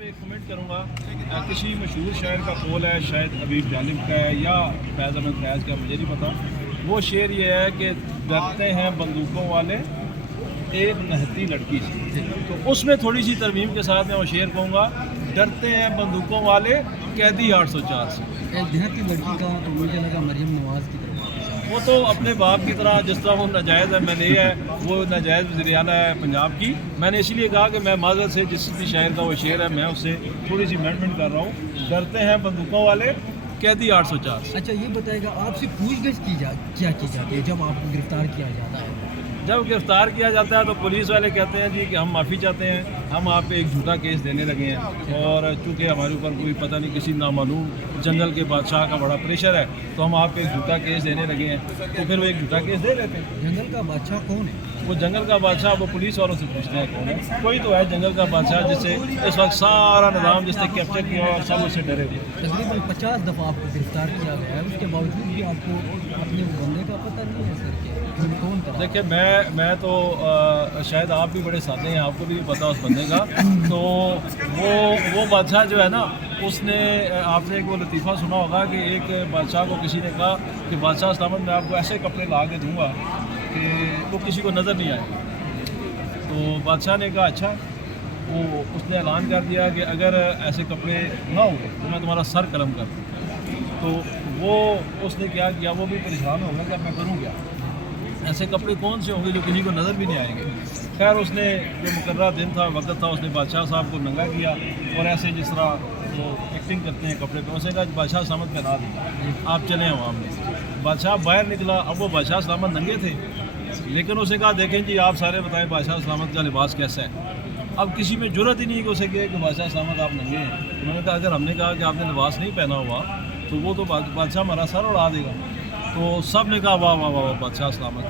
پہ ایک کمنٹ کروں گا. کسی مشہور شاعر کا قول ہے, شاید حبیب جالب کا ہے یا فیض احمد فیض کا, مجھے نہیں پتا. وہ شعر یہ ہے کہ ڈرتے ہیں بندوقوں والے ایک نہتی لڑکی سے. تو اس میں تھوڑی سی ترمیم کے ساتھ میں وہ شعر کہوں گا, ڈرتے ہیں بندوقوں والے قیدی 804 سے. ایک دیہاتی لڑکی کا تو مجھے لگا مریم نواز کی طرف. وہ تو اپنے باپ کی طرح, جس طرح وہ ناجائز ہے میں نے یہ ہے, وہ ناجائز وزیر اعلیٰ ہے پنجاب کی. میں نے اسی لیے کہا کہ میں معذرت سے جس بھی شاعر کا وہ شعر ہے میں اس سے تھوڑی سی امینڈمنٹ کر رہا ہوں. ڈرتے ہیں بندوقوں والے قیدی 804 سے. اچھا یہ بتائے گا, آپ سے پوچھ گچھ کیا کی جاتی ہے جب آپ کو گرفتار کیا جاتا ہے؟ جب گرفتار کیا جاتا ہے تو پولیس والے کہتے ہیں جی کہ ہم معافی چاہتے ہیں, ہم آپ پہ ایک جھوٹا کیس دینے لگے ہیں, اور چونکہ ہمارے اوپر کوئی پتہ نہیں کسی نامعلوم جنگل کے بادشاہ کا بڑا پریشر ہے تو ہم آپ پہ ایک جھوٹا کیس دینے لگے ہیں. تو پھر وہ ایک جھوٹا کیس دے دیتے ہیں. جنگل کا بادشاہ کون ہے؟ وہ جنگل کا بادشاہ وہ پولیس والوں سے پوچھتے ہیں کون ہے. کوئی تو ہے جنگل کا بادشاہ جس سے اس وقت سارا نظام جس نے کیپچر کیا اور سب اس سے ڈرے ہوئے. تقریباً 50 دفعہ آپ کو گرفتار کیا گیا ہے, اس کے باوجود بھی آپ کو اپنے بندے کا پتہ نہیں ہے سر کہ کون کرا. دیکھیں میں تو شاید آپ بھی بڑے سادے ہیں, آپ کو بھی پتا اس بندے کا. تو وہ بادشاہ جو ہے نا, اس نے آپ نے ایک وہ لطیفہ سنا ہوگا کہ ایک بادشاہ کو کسی نے کہا کہ بادشاہ سلامت میں آپ کو ایسے کپڑے لا کے دوں گا کہ وہ کسی کو نظر نہیں آئے. تو بادشاہ نے کہا اچھا. وہ اس نے اعلان کر دیا کہ اگر ایسے کپڑے نہ ہوں گے تو میں تمہارا سر قلم کر دوں. تو وہ اس نے کیا کیا, وہ بھی پریشان ہو گیا کہ میں کروں کیا, ایسے کپڑے کون سے ہوں گے جو کسی کو نظر بھی نہیں آئیں گے. خیر اس نے جو مقررہ دن تھا, وقت تھا, اس نے بادشاہ صاحب کو ننگا کیا اور ایسے جس طرح وہ ایکٹنگ کرتے ہیں کپڑے پہ, اس نے کہا بادشاہ سلامت پہنا دیں, آپ چلیں عوام میں. بادشاہ باہر نکلا. اب وہ بادشاہ سلامت ننگے تھے, لیکن اس نے کہا دیکھیں جی آپ سارے بتائیں بادشاہ سلامت کا لباس کیسا ہے. اب کسی میں جرت ہی نہیں ہے کہ اسے کہے کہ بادشاہ سلامت آپ ننگے ہیں. انہوں نے کہا اگر ہم نے کہا کہ آپ نے لباس نہیں پہنا ہوا تو وہ تو بادشاہ ہمارا سر اڑا دے گا. تو سب نے کہا واہ واہ واہ بادشاہ سلامت,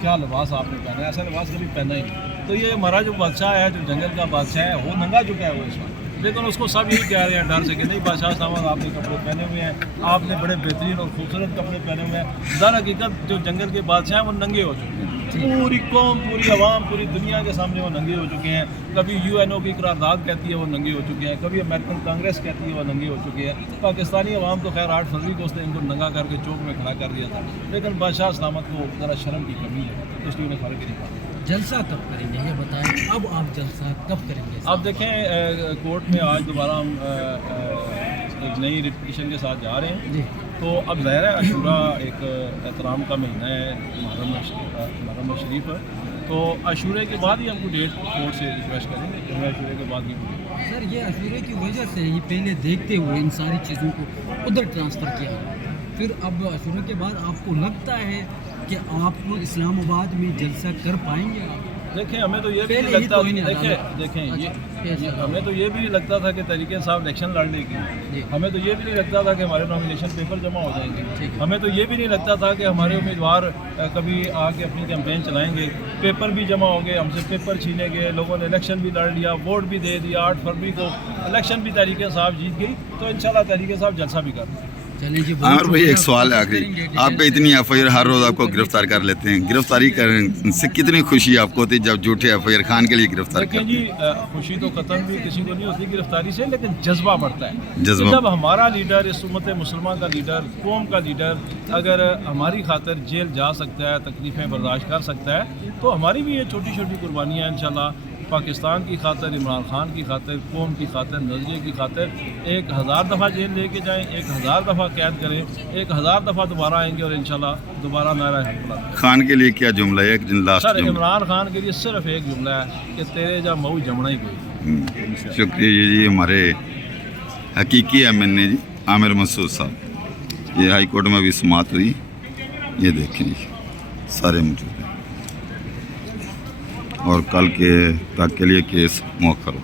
کیا لباس آپ نے پہنا ہے, ایسا لباس کبھی پہنا ہی نہیں. تو یہ ہمارا جو بادشاہ ہے, جو جنگل کا بادشاہ ہے, وہ ننگا چکا ہے وہ اس وقت. لیکن اس کو سب یہی کہہ رہے ہیں ڈر سے کہ نہیں بادشاہ سلامت آپ نے کپڑے پہنے ہوئے ہیں, آپ نے بڑے بہترین اور خوبصورت کپڑے پہنے ہوئے ہیں. در حقیقت جو جنگل کے بادشاہ ہیں وہ ننگے ہو چکے ہیں. پوری قوم, پوری عوام, پوری دنیا کے سامنے وہ ننگے ہو چکے ہیں. کبھی UNO کی قرارداد کہتی ہے وہ ننگے ہو چکے ہیں, کبھی امریکن کانگریس کہتی ہے وہ ننگے ہو چکے ہیں. پاکستانی عوام تو خیر 8 فروری کو اس نے ان کو ننگا کر کے چوک میں کھڑا کر دیا تھا, لیکن بادشاہ سلامت کو ذرا شرم کی کمی ہے, اس لیے انہیں فرق ہی نہیں پڑتا. جلسہ کب کریں گے یہ بتائیں, اب آپ جلسہ کب کریں گے؟ اب دیکھیں کورٹ میں آج دوبارہ ہم ایک نئی ریپٹیشن کے ساتھ جا رہے ہیں. جی. تو اب ظاہر ہے عاشورہ ایک احترام کا مہینہ ہے, محرم شریف ہے. تو عاشورے کے بعد ہی ہم کو ڈیٹ کورٹ سے ریکویسٹ کریں گے کہ عاشورے کے بعد ہی. سر یہ عاشورے کی وجہ سے یہ پہلے دیکھتے ہوئے ان ساری چیزوں کو ادھر ٹرانسفر کیا ہے, پھر اب عاشورے کے بعد آپ کو لگتا ہے کہ آپ کو اسلام آباد میں جلسہ کر پائیں گے؟ دیکھیں ہمیں تو یہ بھی نہیں لگتا, دیکھیں ہمیں تو یہ بھی نہیں لگتا تھا کہ تحریک انصاف الیکشن لڑ لے گی. ہمیں تو یہ بھی نہیں لگتا تھا کہ ہمارے نامینیشن پیپر جمع ہو جائیں گے. ہمیں تو یہ بھی نہیں لگتا تھا کہ ہمارے امیدوار کبھی آ کے اپنی کیمپین چلائیں گے. پیپر بھی جمع ہو گئے, ہم سے پیپر چھینے گئے, لوگوں نے الیکشن بھی لڑ لیا, ووٹ بھی دے دیا. 8 فروری کو الیکشن بھی تحریک انصاف جیت گئی, تو انشاءاللہ تحریک انصاف جلسہ بھی کر دیں. عامر بھائی ایک سوال ہے آخری, آپ پہ اتنی FIR ہر روز آپ کو گرفتار کر لیتے ہیں, گرفتاری کرنے سے کتنی خوشی آپ کو ہوتی جب جھوٹے FIR خان کے لیے گرفتار کرتے ہیں؟ جی خوشی تو قطعاً بھی کسی کو نہیں ہوتی گرفتاری سے, لیکن جذبہ بڑھتا ہے. جب ہمارا لیڈر, اس امت مسلمہ کا لیڈر, قوم کا لیڈر اگر ہماری خاطر جیل جا سکتا ہے, تکلیفیں برداشت کر سکتا ہے, تو ہماری بھی یہ چھوٹی چھوٹی قربانیاں انشاءاللہ پاکستان کی خاطر, عمران خان کی خاطر, قوم کی خاطر, نظریے کی خاطر 1000 دفعہ جیل لے کے جائیں, 1000 دفعہ قید کریں, 1000 دفعہ دوبارہ آئیں گے اور انشاءاللہ دوبارہ نعرہ حق بلند. خان کے لیے کیا جملہ ہے سر؟ عمران خان کے لیے صرف ایک جملہ ہے کہ تیرے جا مئو جمنا ہی کوئی. شکریہ جی. ہمارے حقیقی MNA جی عامر مسعود صاحب, یہ ہائی کورٹ میں بھی سماعت ہوئی, یہ دیکھیں جی سارے موجود ہیں, اور کل کے تک کے لیے کیس مؤخر ہو.